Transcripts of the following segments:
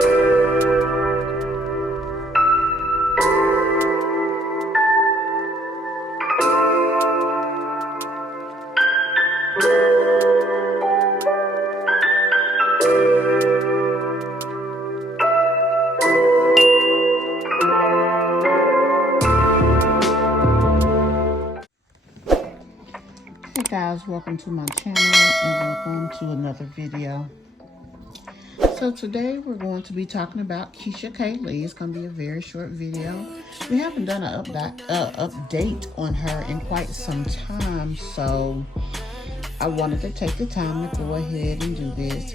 Hey guys, welcome to my channel and welcome to another video. So today we're going to be talking about Keesha Kaylee. It's going to be a very short video. We haven't done an update on her in quite some time, so I wanted to take the time to go ahead and do this.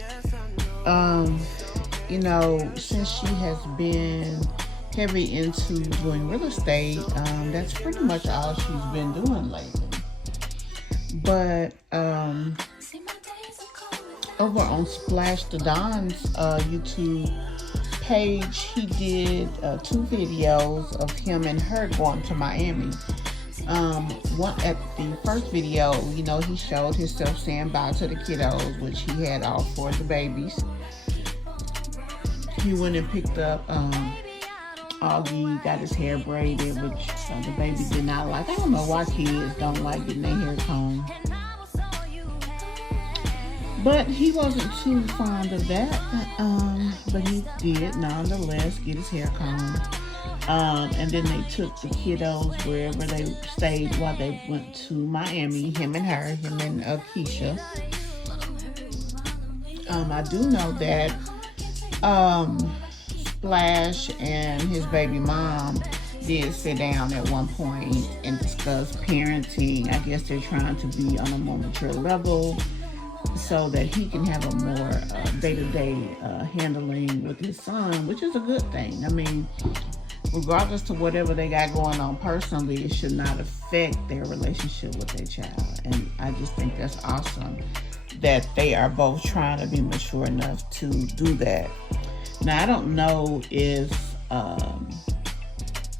You know, since she has been heavy into doing real estate, that's pretty much all she's been doing lately. But over on Splash the Don's YouTube page, he did 2 videos of him and her going to Miami. One at the first video, you know, he showed himself saying bye to the kiddos, which he had all 4 of the babies. He went and picked up Augie, got his hair braided, which the baby did not like. I don't know why kids don't like getting their hair combed. But he wasn't too fond of that. But he did nonetheless get his hair combed. And then they took the kiddos wherever they stayed while they went to Miami. Him and her, him and Keesha. I do know that Splash and his baby mom did sit down at one point and discuss parenting. I guess they're trying to be on a more mature level so that he can have a more day-to-day handling with his son, which is a good thing. I mean, regardless to whatever they got going on personally, it should not affect their relationship with their child. And I just think that's awesome that they are both trying to be mature enough to do that. Now, I don't know if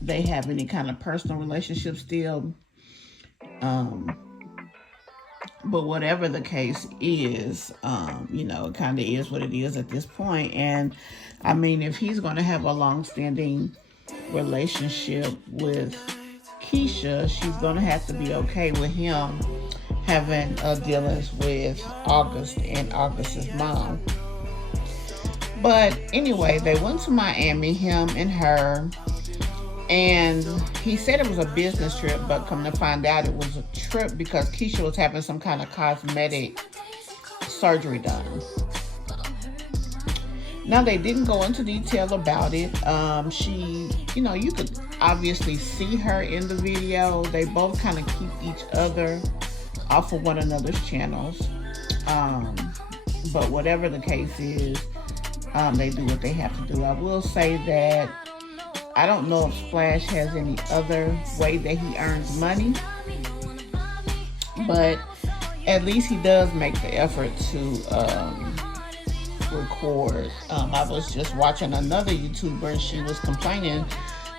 they have any kind of personal relationship still. But whatever the case is, you know, it kind of is what it is at this point. And I mean, if he's going to have a long-standing relationship with Keesha, she's going to have to be okay with him having dealings with August and August's mom. But anyway, they went to Miami, him and her, and he said it was a business trip, but come to find out it was a trip because Keesha was having some kind of cosmetic surgery done. Now, they didn't go into detail about it. She, you know, you could obviously see her in the video. They both kind of keep each other off of one another's channels. But whatever the case is, they do what they have to do. I will say that I don't know if Splash has any other way that he earns money, but at least he does make the effort to record. I was just watching another YouTuber and she was complaining,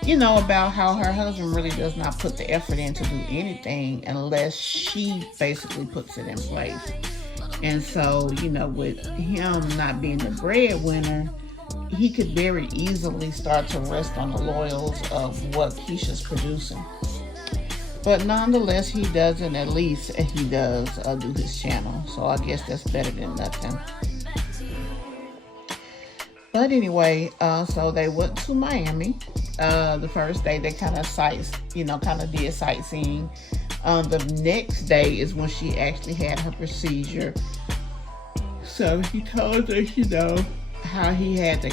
you know, about how her husband really does not put the effort in to do anything unless she basically puts it in place. And so, you know, with him not being the breadwinner, he could very easily start to rest on the laurels of what Keesha's producing. But nonetheless, he doesn't. At least he does do his channel. So I guess that's better than nothing. But anyway, so they went to Miami. The first day they kind of did sightseeing. The next day is when she actually had her procedure. So he told her, you know, how he had to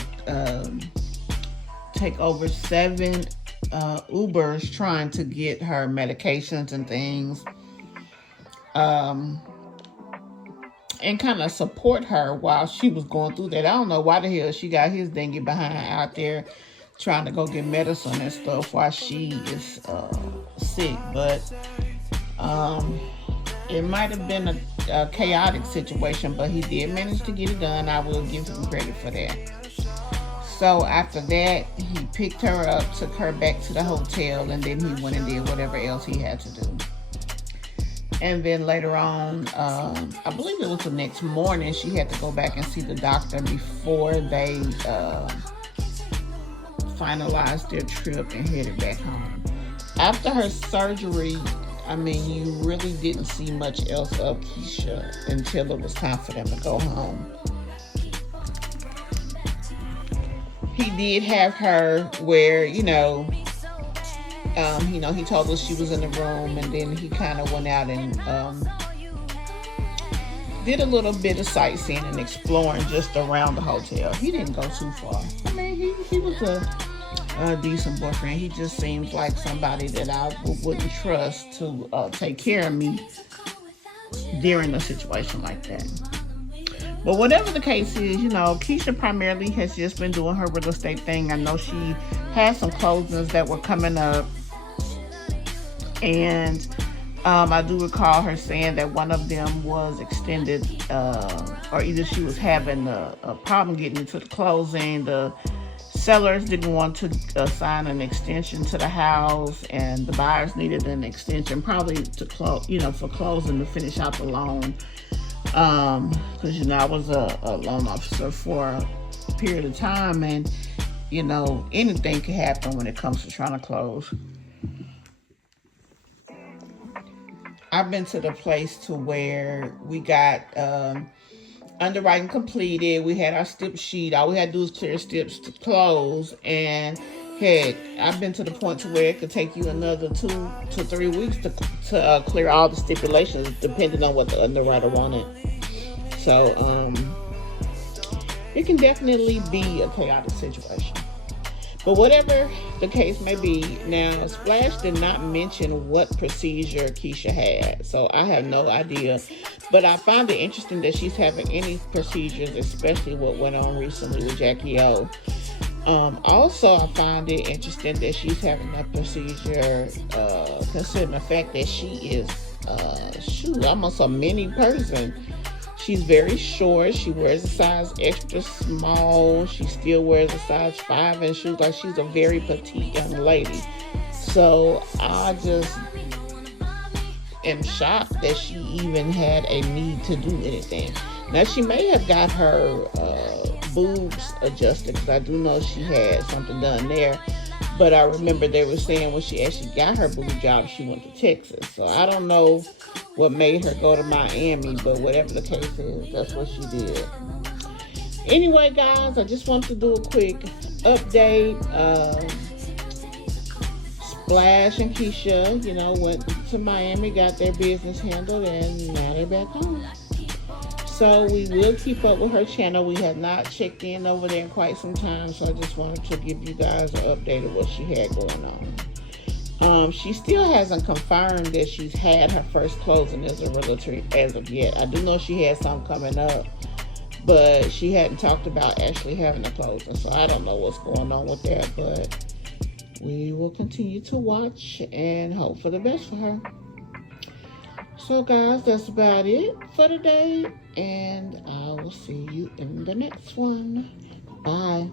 take over 7 Ubers trying to get her medications and things. And kind of support her while she was going through that. I don't know why the hell she got his dingy behind out there trying to go get medicine and stuff while she is sick. But it might have been a chaotic situation, but he did manage to get it done. I will give him credit for that. So after that, he picked her up, took her back to the hotel, and then he went and did whatever else he had to do. And then later on, I believe it was the next morning, she had to go back and see the doctor before they finalized their trip and headed back home. After her surgery, I mean, you really didn't see much else of Keesha until it was time for them to go home. He did have her where, he told us she was in the room, and then he kind of went out and did a little bit of sightseeing and exploring just around the hotel. He didn't go too far. I mean, he was a decent boyfriend. He just seems like somebody that I wouldn't trust to take care of me during a situation like that. But whatever the case is, Keesha primarily has just been doing her real estate thing. I know she had some closings that were coming up. And I do recall her saying that one of them was extended, or either she was having a problem getting into the closing. The sellers didn't want to sign an extension to the house, and the buyers needed an extension probably to close, for closing to finish out the loan. Because, I was a loan officer for a period of time, and, anything can happen when it comes to trying to close. I've been to the place to where we got underwriting completed. We had our stip sheet. All we had to do was clear steps to close. And heck, I've been to the point to where it could take you another 2 to 3 weeks to clear all the stipulations, depending on what the underwriter wanted. So it can definitely be a chaotic situation. But whatever the case may be, now Splash did not mention what procedure Keesha had, so I have no idea. But I found it interesting that she's having any procedures, especially what went on recently with Jackie O. Also, I find it interesting that she's having that procedure, considering the fact that she is, almost a mini person. She's very short. She wears a size extra small. She still wears a size 5 in shoes. Like, she's a very petite young lady. So I just am shocked that she even had a need to do anything. Now, she may have got her boobs adjusted, because I do know she had something done there. But I remember they were saying when she actually got her boob job, she went to Texas. So I don't know what made her go to Miami, but whatever the case is, that's what she did. Anyway, guys, I just wanted to do a quick update. Splash and Keesha, went to Miami, got their business handled, and now they're back home. So we will keep up with her channel. We have not checked in over there in quite some time, so I just wanted to give you guys an update of what she had going on. She still hasn't confirmed that she's had her first closing as a realtor as of yet. I do know she had some coming up, but she hadn't talked about actually having a closing, so I don't know what's going on with that, but we will continue to watch and hope for the best for her. So guys, that's about it for today, and I will see you in the next one. Bye.